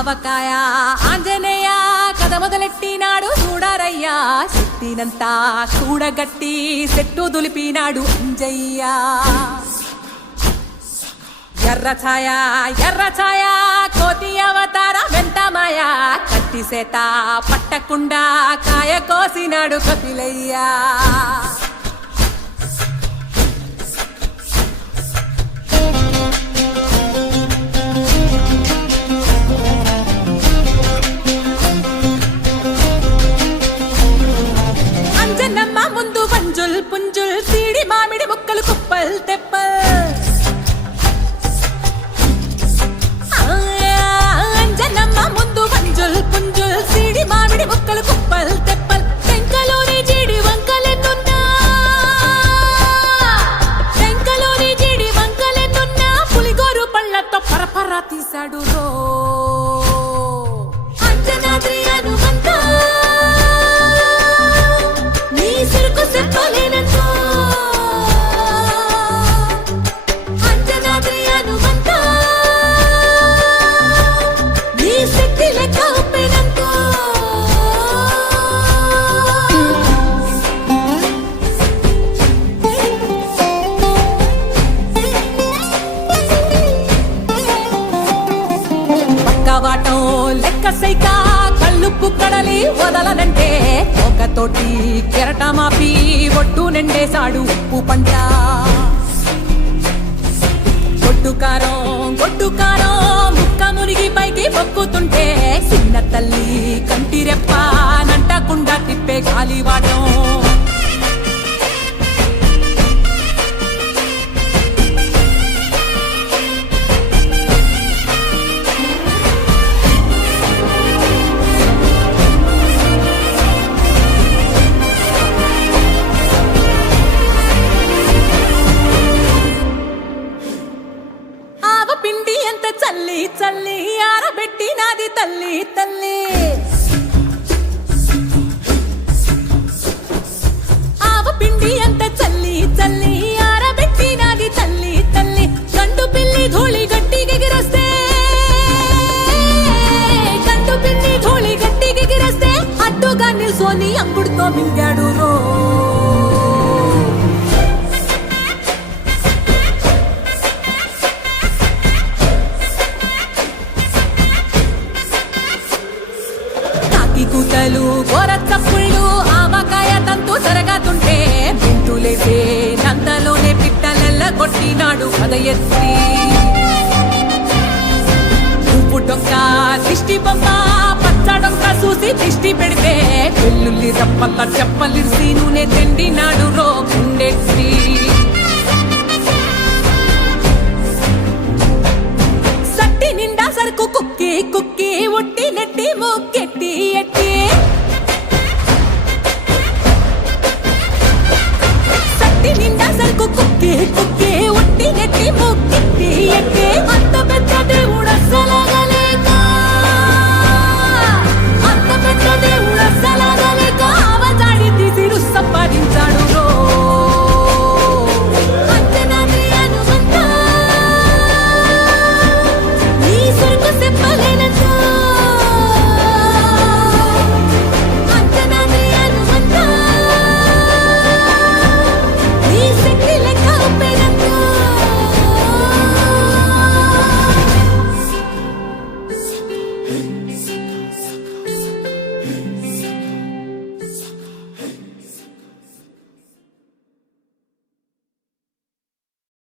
ఆవకాయ ఆంజనేయ కథ మొదలెట్టినాడు చూడారయ్యా శక్తినంతా చూడగట్టి చెట్టు దులిపినాడు అంజయ్య ఎర్ర ఛాయ కోతి అవతార వెంటమాయ కత్తి సేత పట్టకుండా కాయ కోసినాడు కపిలయ్యా అంజనమ్మ ముందు వంజుల్ పుంజుల్ సీడి మామిడి ముక్కలు కుప్పల్ తెప్పల్ అంజనమ్మ ముందు వంజుల్ పుంజుల్ సీడి మామిడి ముక్కలు కుప్పల్ తెప్పల్ టెంకలోని జీడి వంకలెన్నున్నా పులిగోరు పళ్ళతో పరపర తీశాడు రో అంజనాద్రి హనుమంత నీ సిరుకు సెప్పలేనంతో అంజనాద్రి హనుమంత నీ శక్తి లెక్క ఒప్పినంతో పక్కవాటం లెక్క సైక కళ్ళుప్పు కడలి వదలనంటే ఒకతోటి కెరటమాపి ఒట్టు నిండేశాడు ఉప్పు పంట గొడ్డుకారం ముక్క మునిగి పైకి మొక్కుతుంటే చిన్న తల్లి కంటి రెప్ప నంటకుండా తిప్పే గాలివాటం పిండి ఎంత చల్లి ఆరబెట్టి నాది తల్లి ఆవ పిండి ఎంత చల్లి ఆరబెట్టి నాది తల్లి గండు పిల్లి ధూళి గట్టిగెగిరస్తే అడ్డుగా నిల్సోని అంగుడుతో మింగాడు రో కూతలు గోర చప్పుళ్ళు ఆవకాయ తంతు జరగతుంటే బింటులేసే నందలోనే పిట్టలెల్ల కొట్టినాడు కథ ఎత్తి ఉప్పు డొంక దిష్టి బొమ్మ పచ్చడొంక చూసి దిష్టి పెడితే వెల్లుల్లి రప్పల్ల చెప్పలిర్సి నూనె తిండినాడు రో గుండెత్తి సట్టి నిండా సరుకు కుక్కి ఒట్టి నెట్టి ముక్కెట్టి ఎట్టి సట్టి నిండా సరుకు కుక్కి ఒట్టి నెట్టి ముక్కెట్టి ఎట్టి అంత పెద్ద దేవుడు అస్సలాగలేక ఆవజాడి తీసి రుస్సపరించాడు రో అంజనాద్రి హనుమంత నీ సురుకు సెప్పలేనంతో అంజనాద్రి హనుమంత నీ శక్తి లెక్క ఒప్పినంతో